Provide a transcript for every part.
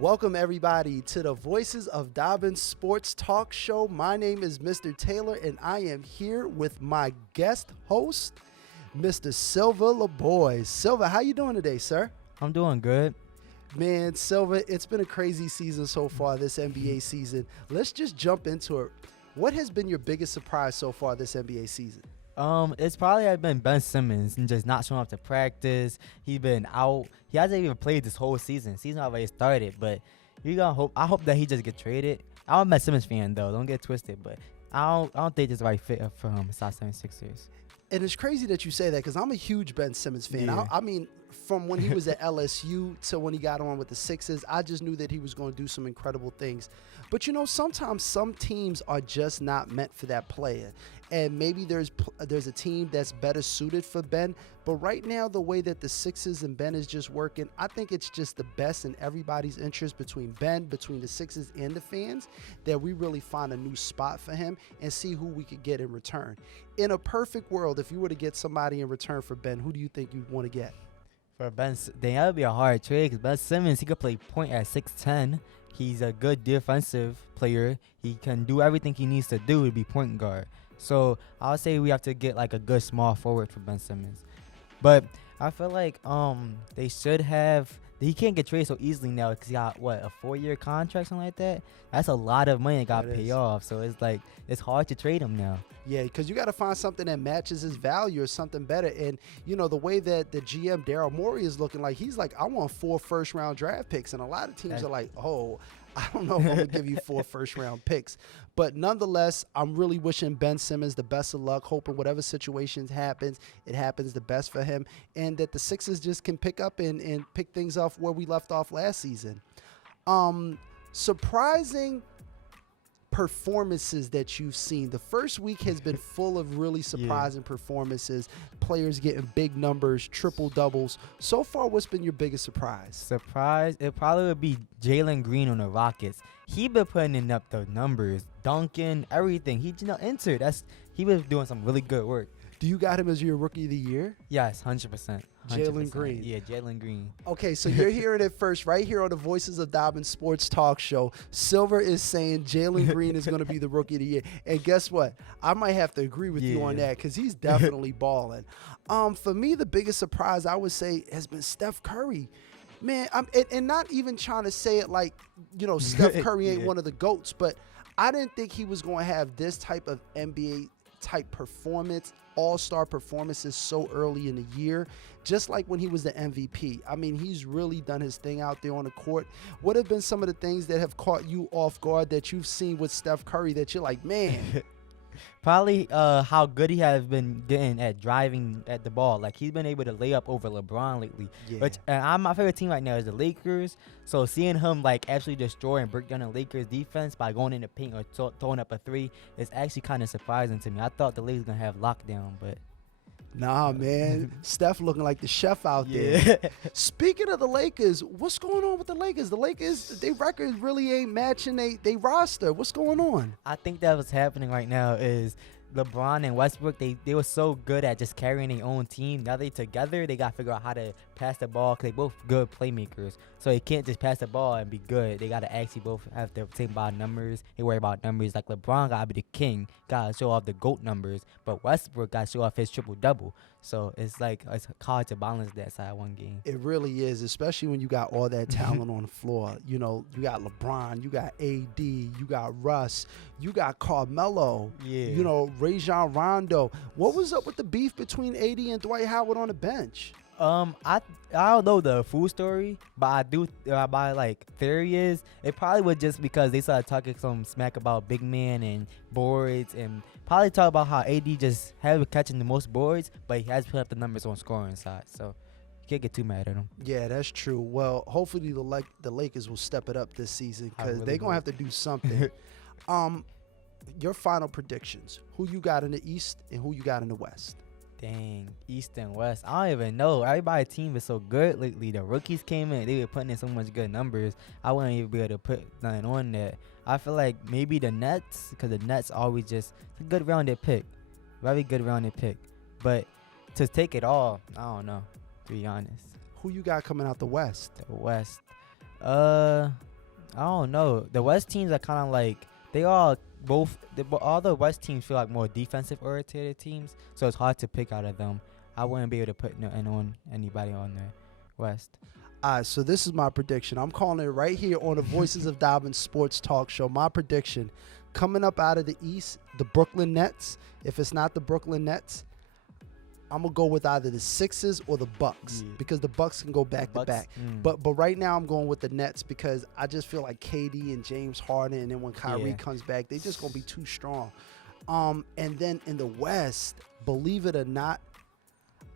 Welcome, everybody, to the Voices of Dobbins Sports Talk Show. My name is Mr. Taylor, and I am here with my guest host, Mr. Silva Laboy. Silva, how you doing today, sir? I'm doing good. Man, Silva, it's been a crazy season so far, this NBA season. Let's just jump into it. What has been your biggest surprise so far this NBA season? It's probably been Ben Simmons and just not showing up to practice. He's been out. He hasn't even played this whole season. Season already started, but I hope that he just get traded. I'm a Ben Simmons fan though. Don't get twisted, but I don't think it's the right fit for him. Besides 76ers. And it's crazy that you say that because I'm a huge Ben Simmons fan. Yeah. I mean, from when he was at LSU to when he got on with the Sixers, I just knew that he was going to do some incredible things. But, you know, sometimes some teams are just not meant for that player. And maybe there's a team that's better suited for Ben. But right now, the way that the Sixers and Ben is just working, I think it's just the best in everybody's interest between Ben, between the Sixers and the fans, that we really find a new spot for him and see who we could get in return. In a perfect world, if you were to get somebody in return for Ben, who do you think you'd want to get? For Ben, that would be a hard trade because Ben Simmons, he could play point at 6'10". He's a good defensive player. He can do everything he needs to do to be point guard. So I'll say we have to get like a good small forward for Ben Simmons. But I feel like they should have. He can't get traded so easily now because he got a 4-year contract, something like that. That's a lot of money that got paid off. So it's like it's hard to trade him now. Yeah, because you got to find something that matches his value or something better. And, you know, the way that the GM, Daryl Morey, is looking like, he's like, I want 4 first-round draft picks. And a lot of teams are like, oh, I don't know if I'm going to give you 4 first-round picks. But nonetheless, I'm really wishing Ben Simmons the best of luck, hoping whatever situations happens, it happens the best for him, and that the Sixers just can pick up and pick things off where we left off last season. Surprising performances that you've seen. The first week has been full of really surprising performances, players getting big numbers, triple doubles. So far, what's been your biggest surprise? It probably would be Jalen Green on the Rockets. He been putting up the numbers, dunking, everything. He entered. He was doing some really good work. Do you got him as your rookie of the year? Yes, 100%. Jalen Green. Yeah, Jalen Green. Okay, so you're hearing it first right here on the Voices of Dobbins Sports Talk Show. Silver is saying Jalen Green is going to be the rookie of the year. And guess what? I might have to agree with you on that because he's definitely balling. For me, the biggest surprise, I would say, has been Steph Curry. Man, and not even trying to say it like, you know, Steph Curry ain't one of the GOATs, but I didn't think he was going to have this type of NBA-type performance, all-star performances so early in the year, just like when he was the MVP. I mean, he's really done his thing out there on the court. What have been some of the things that have caught you off guard that you've seen with Steph Curry that you're like, man? Probably how good he has been getting at driving at the ball. Like, he's been able to lay up over LeBron lately. Yeah. My favorite team right now is the Lakers. So seeing him, like, actually destroy and break down the Lakers defense by going in the paint or throwing up a 3 is actually kind of surprising to me. I thought the Lakers were going to have lockdown, but... Nah, man. Steph looking like the chef out there. Speaking of the Lakers, what's going on with the Lakers? The Lakers, their record really ain't matching they roster. What's going on? I think that what's happening right now is LeBron and Westbrook, they were so good at just carrying their own team. Now they together, they got to figure out how to pass the ball because they both good playmakers. So they can't just pass the ball and be good. They got to actually both have the same about numbers. They worry about numbers. Like LeBron got to be the king, got to show off the GOAT numbers. But Westbrook got to show off his triple-double. So it's like it's hard to balance that side one game. It really is, especially when you got all that talent on the floor. You know, you got LeBron, you got AD, you got Russ, you got Carmelo, you know, Rajon Rondo. What was up with the beef between AD and Dwight Howard on the bench? I don't know the full story, but I do. My like theory is it probably was just because they started talking some smack about big man and boards, and probably talk about how AD just had been catching the most boards, but he has put up the numbers on scoring side, so you can't get too mad at him. Yeah, that's true. Well, hopefully the Lakers will step it up this season because they're gonna have to do something. Your final predictions: who you got in the East and who you got in the West? Dang, East and West. I don't even know. Everybody's team is so good lately. The rookies came in. They were putting in so much good numbers. I wouldn't even be able to put nothing on that. I feel like maybe the Nets, because the Nets always just a good rounded pick. Very good rounded pick. But to take it all, I don't know, to be honest. Who you got coming out the West? The West. I don't know. The West teams are kind of like they all all the West teams feel like more defensive oriented teams, so it's hard to pick out of them. I wouldn't be able to put nothing on anybody on the West. All right, so this is my prediction. I'm calling it right here on the Voices of Dobbins Sports Talk Show. My prediction, coming up out of the East, the Brooklyn Nets. If it's not the Brooklyn Nets, I'm gonna go with either the Sixers or the Bucks because the Bucks can go back to back. But right now I'm going with the Nets because I just feel like KD and James Harden, and then when Kyrie comes back, they just gonna be too strong. And then in the West, believe it or not,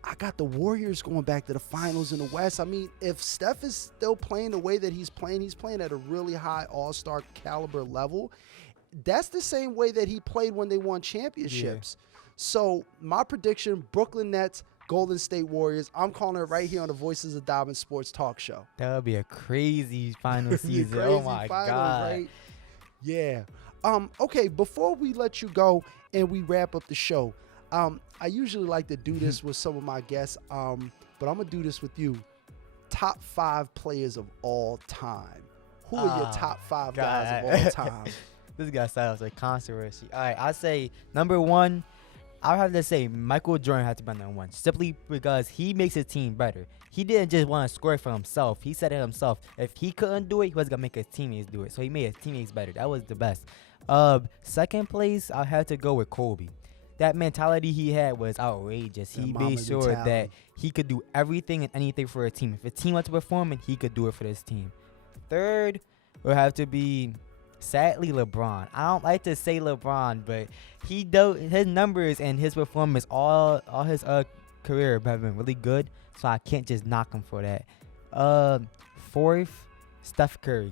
I got the Warriors going back to the finals in the West. I mean, if Steph is still playing the way that he's playing at a really high all-star caliber level. That's the same way that he played when they won championships. So my prediction, Brooklyn Nets, Golden State Warriors. I'm calling it right here on the Voices of Dobbins Sports Talk Show. That would be a crazy final season. Oh, my God. Right? Yeah. Okay, before we let you go and we wrap up the show, I usually like to do this with some of my guests, but I'm going to do this with you. Top 5 players of all time. Who are your top 5 guys of all time? This guy sounds like controversy. All right, I say number 1, I would have to say Michael Jordan had to be number 1, simply because he makes his team better. He didn't just want to score for himself. He said it himself. If he couldn't do it, he was going to make his teammates do it. So he made his teammates better. That was the best. Second place, I had to go with Kobe. That mentality he had was outrageous. He made sure that he could do everything and anything for a team. If a team wants to perform, he could do it for this team. Third would have to be, sadly, LeBron. I don't like to say LeBron, but his numbers and his performance all his career have been really good, so I can't just knock him for that. Fourth, Steph Curry.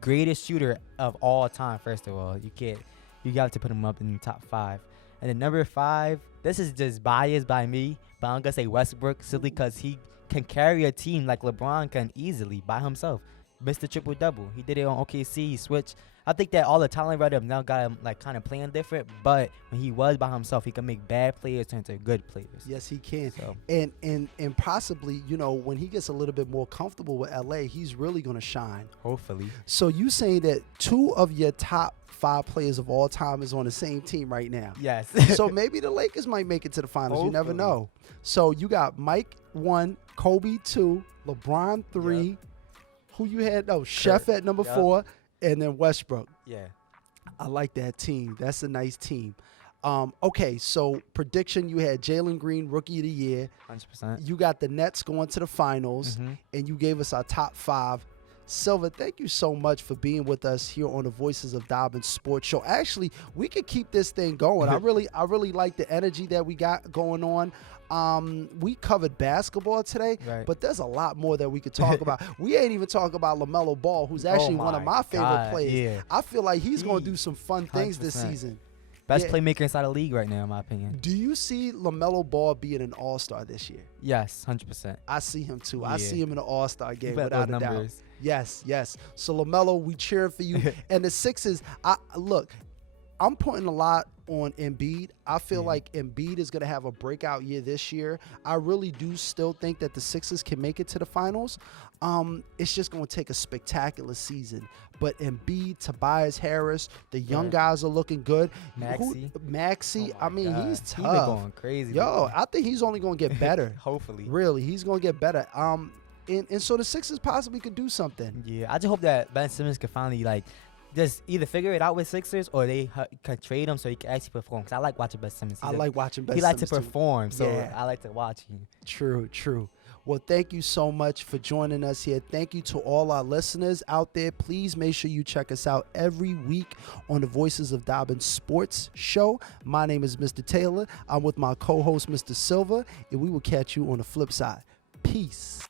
Greatest shooter of all time, first of all. You got to put him up in the top 5. And then number 5, this is just biased by me, but I'm going to say Westbrook simply because he can carry a team like LeBron can easily by himself. Mr. Triple-Double. He did it on OKC. He switched. I think that all the talent right up now got him like kind of playing different, but when he was by himself, he can make bad players turn into good players. Yes, he can. So. And possibly, when he gets a little bit more comfortable with LA, he's really going to shine. Hopefully. So you saying that 2 of your top 5 players of all time is on the same team right now? Yes. So maybe the Lakers might make it to the finals. Hopefully. You never know. So you got Mike 1, Kobe 2, LeBron 3. Yep. Who you had? Oh, Chef at number 4, and then Westbrook. Yeah. I like that team. That's a nice team. Okay, so prediction, you had Jalen Green, Rookie of the Year. 100%. You got the Nets going to the finals, and you gave us our top 5. Silva, thank you so much for being with us here on the Voices of Dobbins Sports Show. Actually, we could keep this thing going. I really like the energy that we got going on. We covered basketball today, but there's a lot more that we could talk about. We ain't even talking about LaMelo Ball, who's actually one of my favorite players. Yeah. I feel like he's going to do some fun things this season. Best playmaker inside the league right now, in my opinion. Do you see LaMelo Ball being an all-star this year? Yes, 100%. I see him too. I see him in an all-star game without a doubt. Yes. So LaMelo, we cheering for you. And the Sixers, I'm putting a lot on Embiid. I feel like Embiid is going to have a breakout year this year. I really do still think that the Sixers can make it to the finals. It's just going to take a spectacular season. But Embiid, Tobias Harris, the young guys are looking good. Maxey, I mean, he's tough. He's been going crazy. Yo, I think he's only going to get better. Hopefully. Really, he's going to get better. And so the Sixers possibly could do something. Yeah, I just hope that Ben Simmons could finally, just either figure it out with Sixers or they can trade him so he can actually perform. Because I like watching Ben Simmons. I like watching Ben Simmons. He likes to too. perform, so I like to watch him. True. Well, thank you so much for joining us here. Thank you to all our listeners out there. Please make sure you check us out every week on the Voices of Dobbins Sports Show. My name is Mr. Taylor. I'm with my co-host, Mr. Silva, and we will catch you on the flip side. Peace.